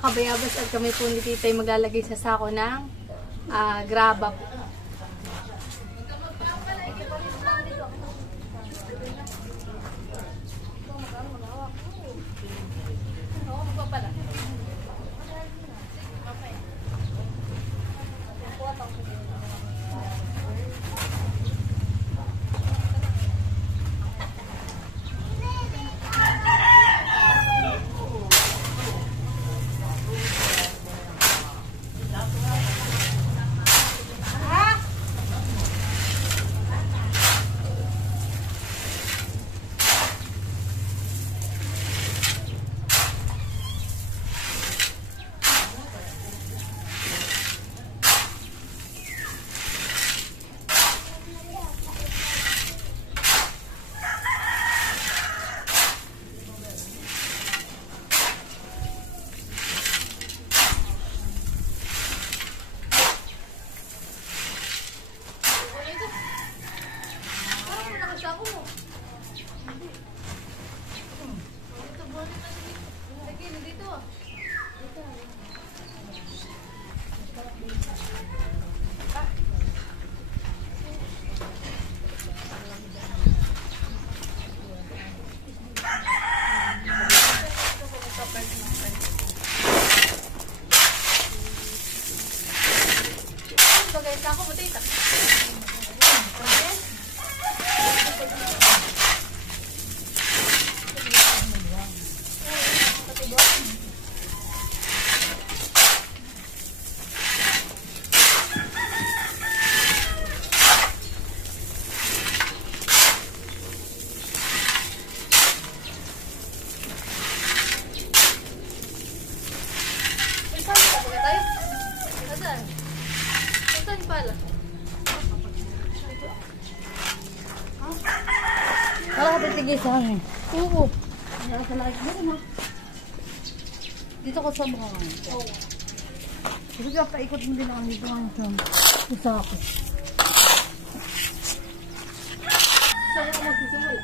mga kabayabas at kami po ni Tita ay maglalagay sa sako ng graba po. Wala ka titigil sa amin. Oo. Nasa lahat mo na. Dito ko sa mga. Oo. Kasi ka paikot mo din ang dito ang isa ako. Saan ka magsisimula?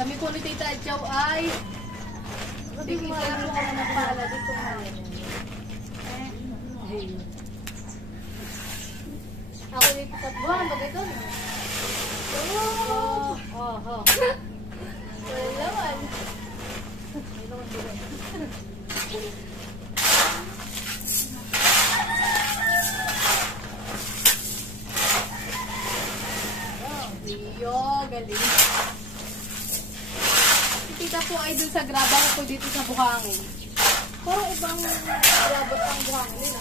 Kami po ni Tita Adjaw ay bibigyan po kami ng pala dito ako ni Tita Buwan, bagay doon. Oh. Wala naman. Rio, galing. Tita po ay dun sa grabang po dito sa Buhangin. Parang ibang grabot ang Buhangin nila.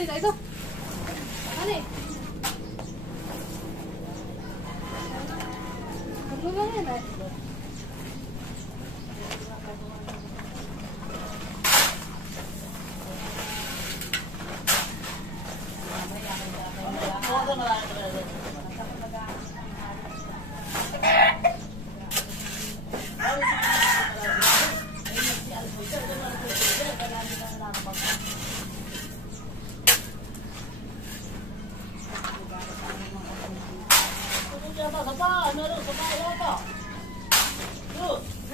Tita, ito. Ano eh? Ano ba yan eh?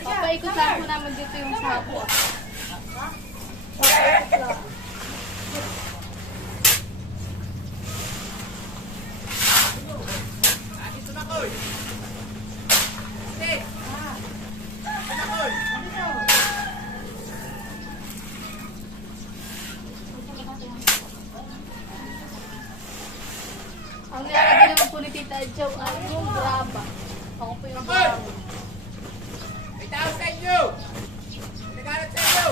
Papaikot lang po naman dito yung sabo. Papaikot lang. Ang nilalagay naman po ni Tita Joe ay yung graba. Ako po yung graba. May tao sa inyo! Naghanap sa inyo!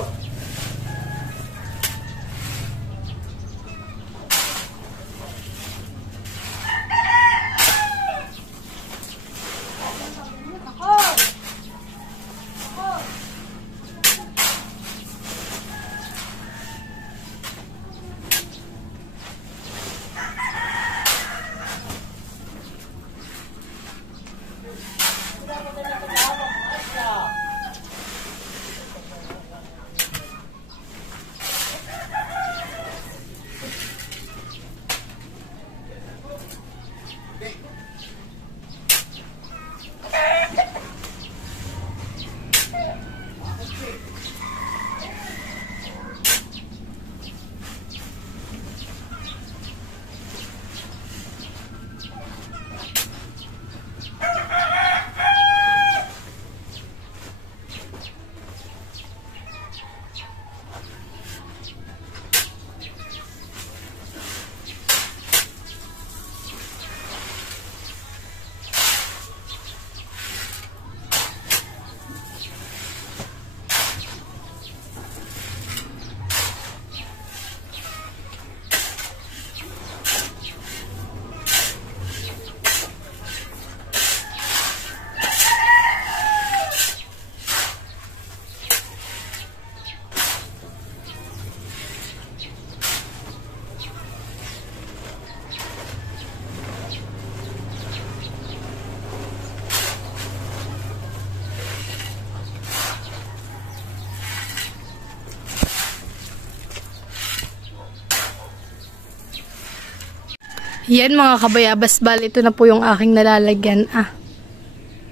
Yan mga kabayabas, bali ito na po yung aking nalalagyan.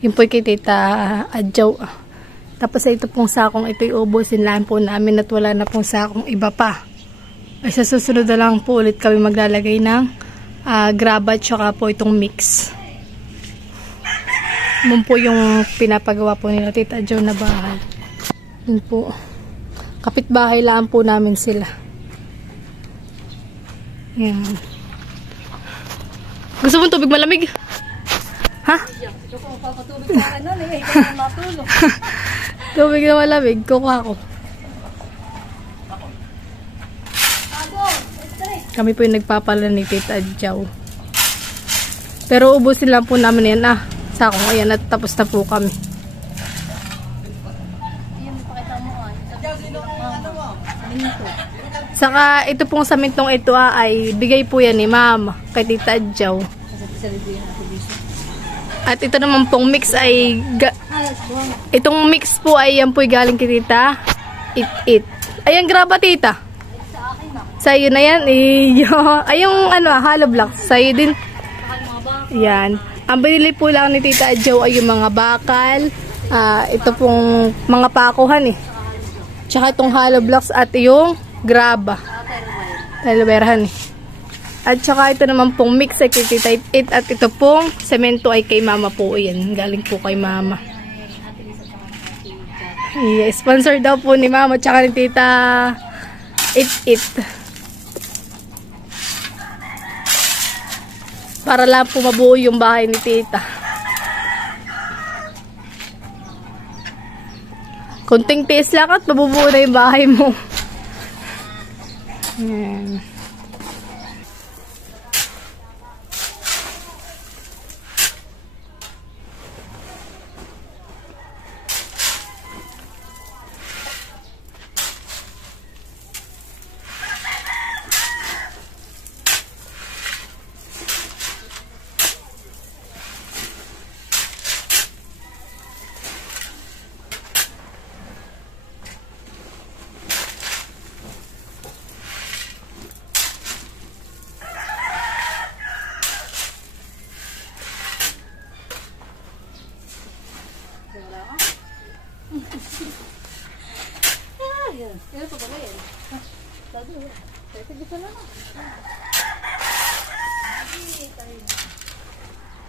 Yun po kay Tita Adjaw. Tapos ito pong sakong ito iubusin lang po namin at wala na pong sakong iba pa. Ay sa susunod na lang po ulit kami maglalagay ng graba tsaka po itong mix. Yun po yung pinapagawa po nila Tita Adjaw na bahay. Yun po. Kapitbahay lang po namin sila. Yan. Gusto mo tubig malamig? Ha? Ito kung papatulog sa ano, ikaw na matulog. Tubig na malamig, kukuha ko. Kami po yung nagpapala ni Tita Adjaw. Pero ubusin lang po namin yan. Sakong ayan at tapos na po kami. Yung pakita mo Saka ito pong samintong ito ay bigay po yan ni Ma'am kay Tita Adjaw. At ito naman pong mix ay itong mix po ay yan po galing kay Tita It. Ayan graba Tita. Sa iyo na yan. Ay yung hollow blocks. Sa iyo din. Yan. Ang binili po lang ni Tita Adjaw ay yung mga bakal. Ito pong mga pakuhan Tsaka itong hollow blocks at yung graba. Talwerahan At saka ito naman pong mix ay kay Tita It. At ito pong semento ay kay Mama po yan. Galing po kay Mama. Yeah, sponsor daw po ni Mama tsaka ni Tita It. Para lang po mabuo yung bahay ni Tita. Kunting tiis lang at mabubuo na yung bahay mo. Ayan.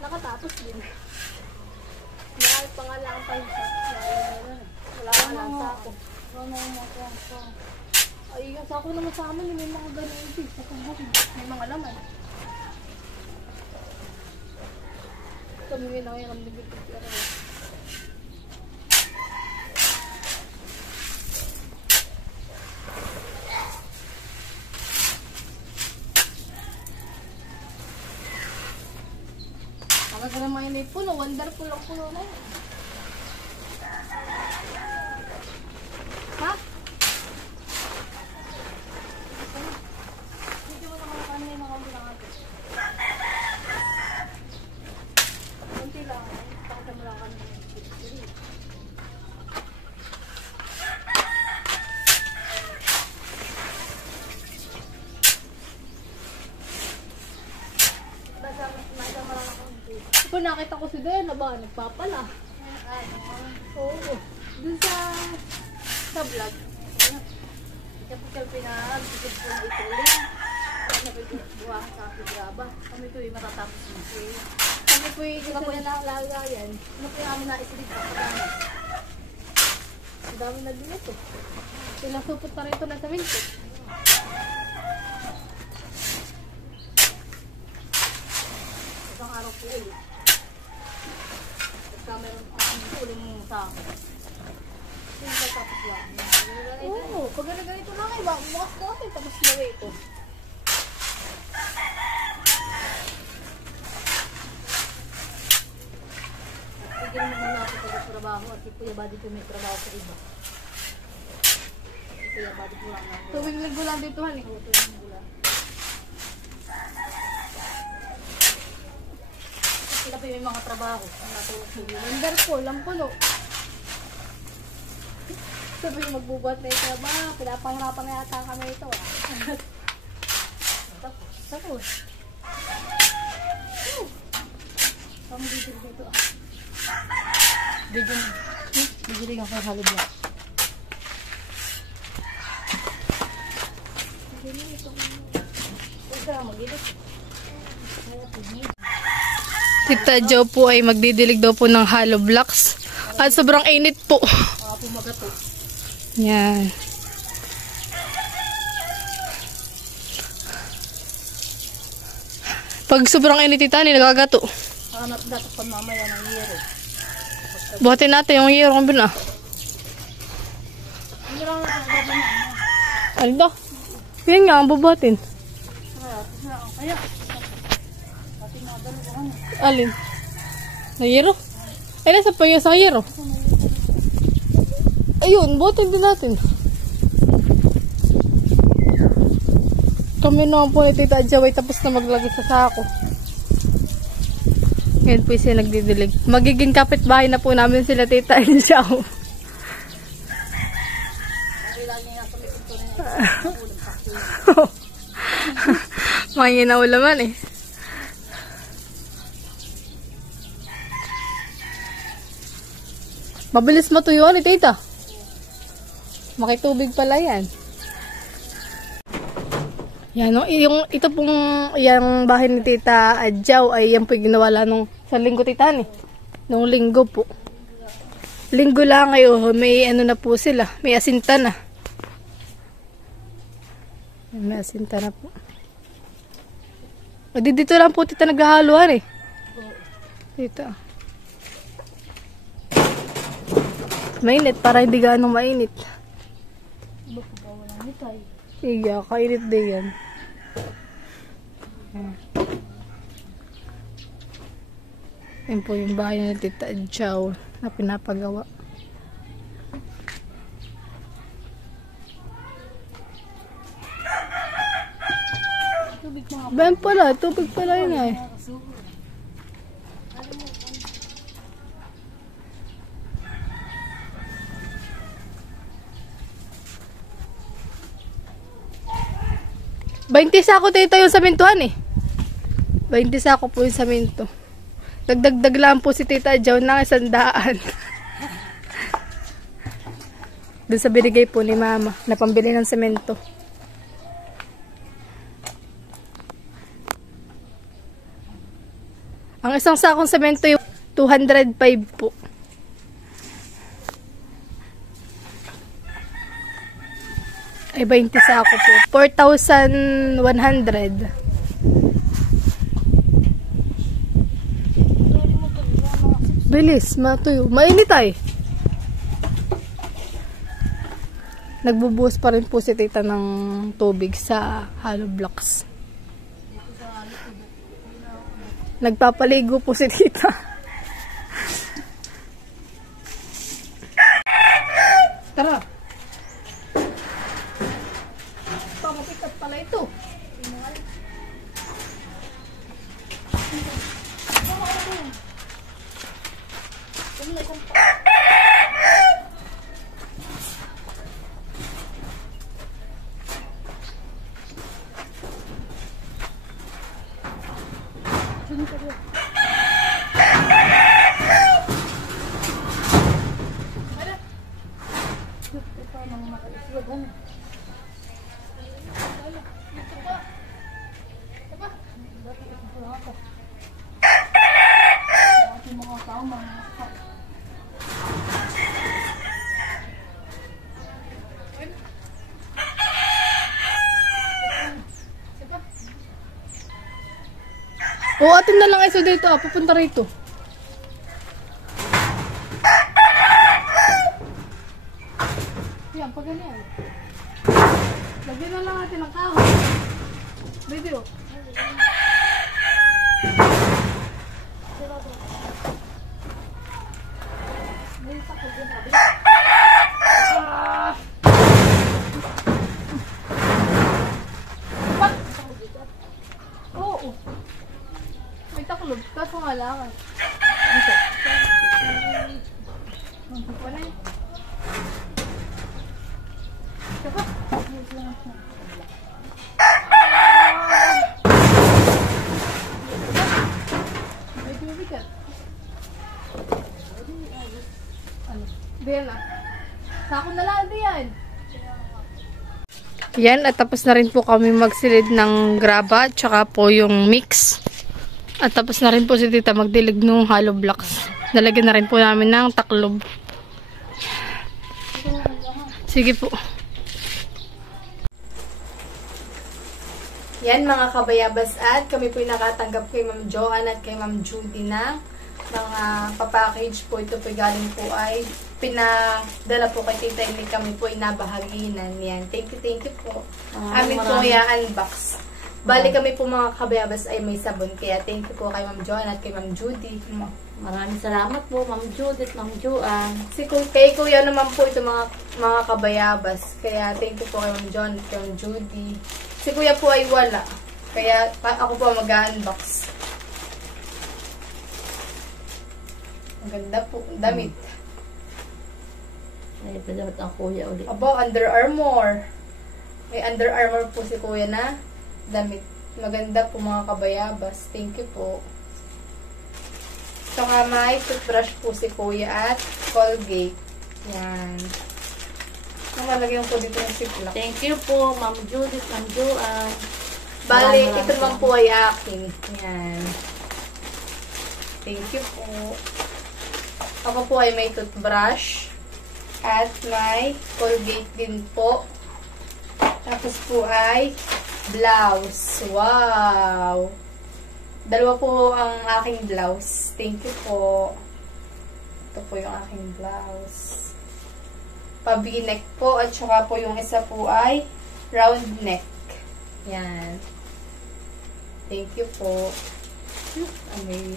Nakatapos din. Mahal pa nga lang tayo sa wala ka lang sa ako. Ay, yung sako naman sa amin, may mga ganun din. Sa kumbok, may mga laman. Kami may nangyayam na bigla. Talaga naman yun ay puno. Wonderful ang puno na yun. Ha? Hindi mo naman kanina na kami lang ito. Kunti lang. Pakita mo lang kami. Pero nakita ko si Dena ba? Nagpapala. Oo. Dun sa vlog. Kapag pinag-tikid ko na ituloy. Nabigbuhaan sa aking graba. Kami po yung matatapos mo. Kami po yung gusto na nakalagayan. Ano po yung amin na isilig pa sa dami. Ang dami na din ito. Ilang supot pa rin ito na sa minto. Isang araw po ulit. Pagka meron ang uling sa akin. Tapos lang. Oo, pag ganito lang ay bukas ko ito, tapos lawi ito. Hindi naman malapit sa trabaho at si Kuya Buddy po may trabaho sa iba. Si Kuya Buddy po lang. Tuwing linggo lang dito han eh. Tuwing linggo lang. Sila po may mga trabaho. Wonderful, ang puno. Sabi yung magbubuhat na yung trabaho. Pinapahirapan na yata kami ito. Tapos. Kami didilig ito. Didilig ako sa halibya. Didilig ito. Huwag ka mag-ilit. Tita Jo po ay magdidilig daw po ng hollow blocks. At sobrang init po. Baka po magato. Yan. Pag sobrang init tita, nagagato. Hanap dapat pa mamaya ng yero. Buhatin natin yung yero kung na. Hindi lang nakagabi na. Alin daw? Yan nga, ang bubuhatin. Kaya. Pati mga dalawa. Alin? Na yero? Ay, nasa pa yung sa yero. Ayun, buhatin din natin. Kami naman po ni Tita Jaway tapos na maglagay sa sako. Ngayon po siya nagdidilig. Magiging kapitbahay na po namin sila Tita Insyaw. Mangin na ulaman eh. Mabilis matuyuan ni Tita. Makitubig pala yan. Yan, no? Ito pong yung bahay ni Tita Adjaw ay yan po ginawa lang nung sa linggo Tita eh. Nung linggo po. Linggo lang ngayon, may ano na po sila, may asinta na. May asinta na po. O, dito lang po Tita naghahaluan eh. Tita. Mainit para hindi gaano mainit. Iya, kainit din yan. Yan po yung bahay ng Tita Adjaw na pinapagawa. Ben pala, tubig pala yun eh. Bainti sako Tita yung samintuhan eh. 20 sako po yung saminto. Dagdagdag lang po si Tita Adjaw ng 100. Doon sa binigay po ni Mama na pambili ng semento. Ang isang sakong semento yung 205 po. Ay, 20 sako po. 4,100. Bilis, matuyo. Mainit ay. Nagbubuhos pa rin po si tita ng tubig sa hollow blocks. Nagpapaligo po si tita. Tara. Mapikat pala ito. O, atin na lang iso dito. Pupunta rito. Yan, pag ganyan. Lagyan na lang natin ng kahoy. Video. Oo. May taklob. Kaso nga lang. Dito. Wala yun. Diba? May tumibigat. Ano? Diyan na. Sako na lang diyan. Yan, at tapos na rin po kami magsilid ng graba, tsaka po yung mix. At tapos na rin po si tita magdilig ng hollow blocks. Nalagyan na rin po namin ng taklob. Sige po. Yan mga kabayabas, at kami po nakatanggap kay Ma'am Joanne at kay Ma'am Judy na mga papackage po. Ito po galing po ay pinadala po kay Tita Inay, kami po inabahaginan. Yan. Thank you po. Amin po i-unbox. Bali kami po mga kabayabas ay may sabon. Kaya thank you po kay Ma'am Joanne at kay Ma'am Judy. Maraming salamat po, Ma'am Judith, Ma'am Joanne. Kay Kuya naman po ito mga kabayabas. Kaya thank you po kay Ma'am Joanne at kay Ma'am Judy. Si Kuya po ay wala. Kaya ako po mag-unbox. Ang ganda po. Damit. Ay, padamit ang kuya ulit. Aba, Under Armour. May Under Armour po si Kuya na damit. Maganda po mga kabayabas. Thank you po. Saka may toothbrush po si Kuya at Colgate. Yan. Namalagyan po dito yung ziplock. Thank you po, Ma'am Judith, Ma'am Joanne. Bale, Maraming ito naman po ay akin. Yan. Thank you po. Ako po ay may toothbrush. At may Colgate din po. Tapos po ay blouse. Wow! Dalawa po ang aking blouse. Thank you po. Ito po yung aking blouse. Pa-v-neck po. At saka po yung isa po ay round neck. Yan. Thank you po. May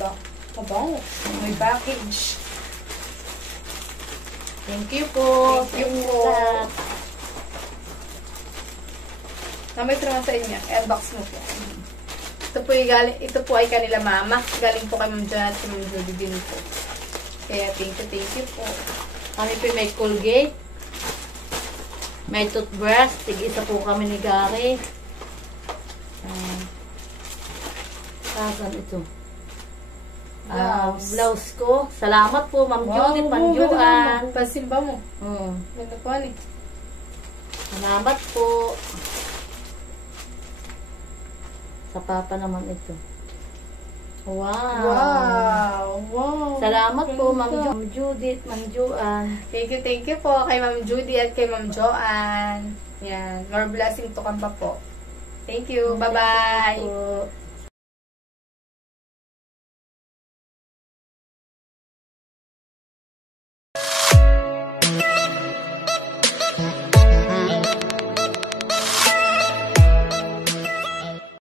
mabango. May package. Thank you po. Thank you po. Namay naman sa inyo. I-unbox mo po. Ito po ay kanila mama. Galing po kay Ma'am Joanne at Ma'am Judy din po. Kaya thank you po. Kami po may Colgate. May toothbrush. Tig-isa po kami ni Gary. Saan ito? Blouse ko. Salamat po, Ma'am Judith, Ma'am Joanne. Pasimba mo. Ganda po ali. Salamat po. Sa papa naman ito. Wow! Wow! Salamat po, Ma'am Judith, Ma'am Joanne. Thank you po kay Ma'am Judy at kay Ma'am Joanne. Yan. More blessing to come pa po. Thank you. Bye-bye! Po.